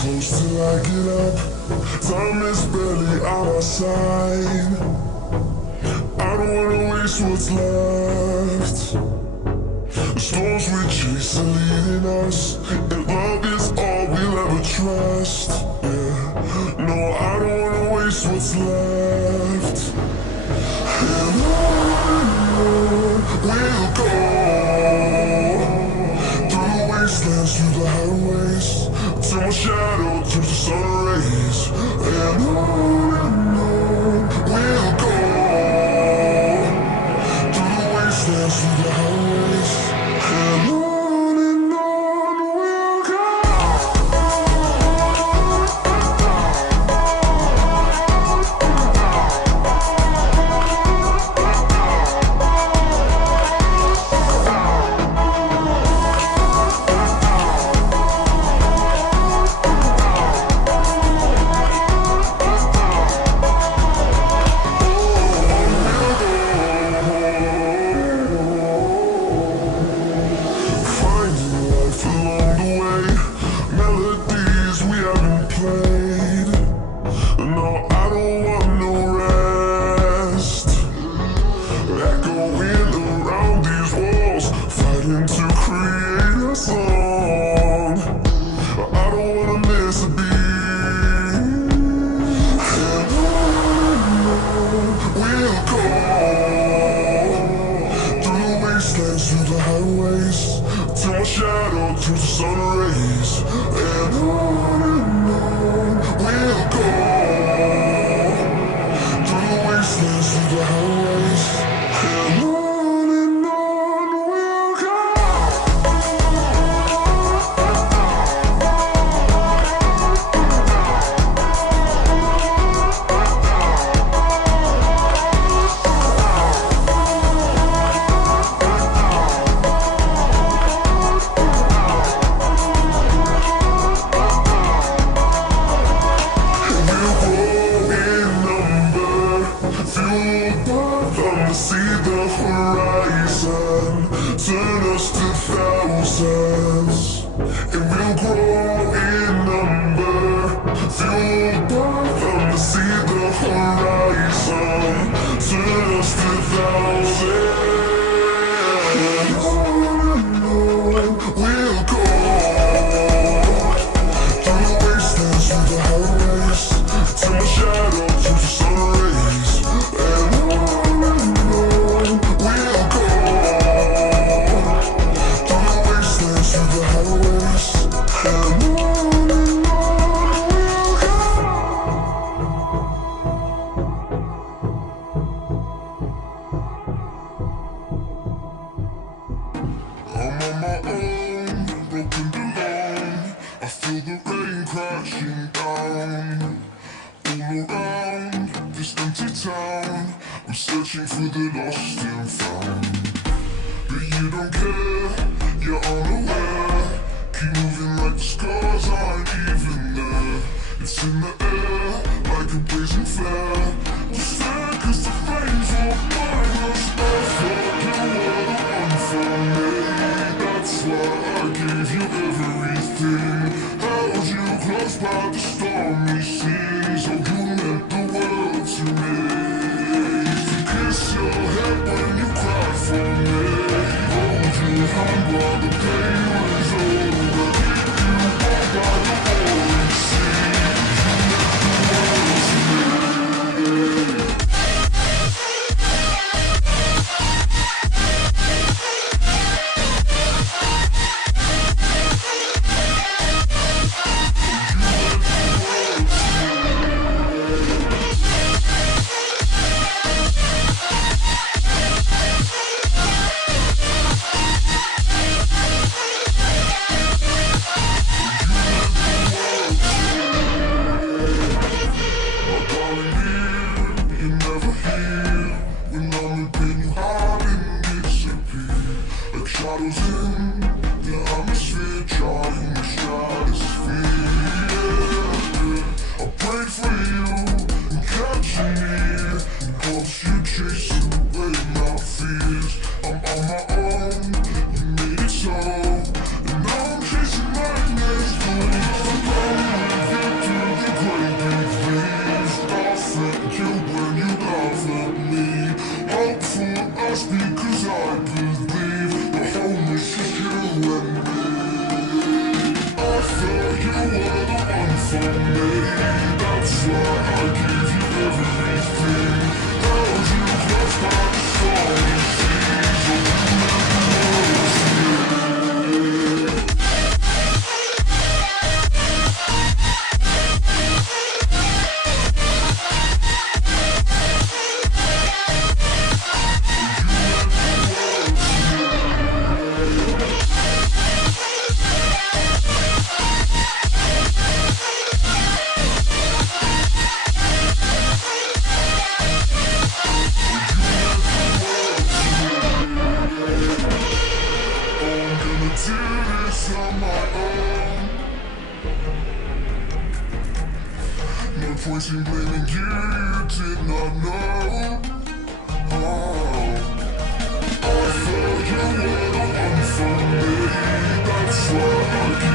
Close till I get up. Time is barely on our side. I don't wanna waste what's left. The storms we chase are leading us, and love is all we'll ever trust. Yeah, no, I don't wanna waste what's left. And on we'll go, through the wastelands, through the highways, till my shadow turns to sun rays. And on we'll go, through the wastelands, through the highways. And on we'll go. No, I don't want no rest. Echoing around these walls, fighting to create a song. I don't wanna miss a beat. And on we'll go, through the wastelands, through the highways, till my shadow turns to sun rays. And on we'll go, through the wastelands, through the highways. And on we'll go. See the horizon, turn us to thousands, and we'll grow in number. Fueled by them to see the horizon, turn us to thousands. And on we'll go, through the wastelands, through the highways, till my shadow turns to sun rays. And I'm on my own, broken alone. I feel the rain crashing down. All around this empty town, I'm searching for the lost and found. But you don't care, you're unaware. Keep moving like the scars aren't even there. It's in the air, like a blazing flare. Just stare, cause the flames won't burn us. I thought you were the one for me. That's why I gave you everything. Held you close by the stormy seas. Oh, you meant the world to me. You kiss your head when you cry for me. Hold you home while the pain was over. Keep you warm by the roaring sea. You meant the world to me. shadows in the atmosphere, trying to stratosphere. I prayed for you and catching me, and hopes you chase away my fears. I'm on my own, you made it so, and now I'm chasing nightmares. Going with you through the great big waves. I thank you when you laugh at me. Hope for us because I believe the home is just you and me. I thought you were the one for me. That's why I give you everything. Held you close by the stormy seas. Oh, you do this on my own. No point in blaming you, you did not know. Oh, I thought you were the one for me. That's why I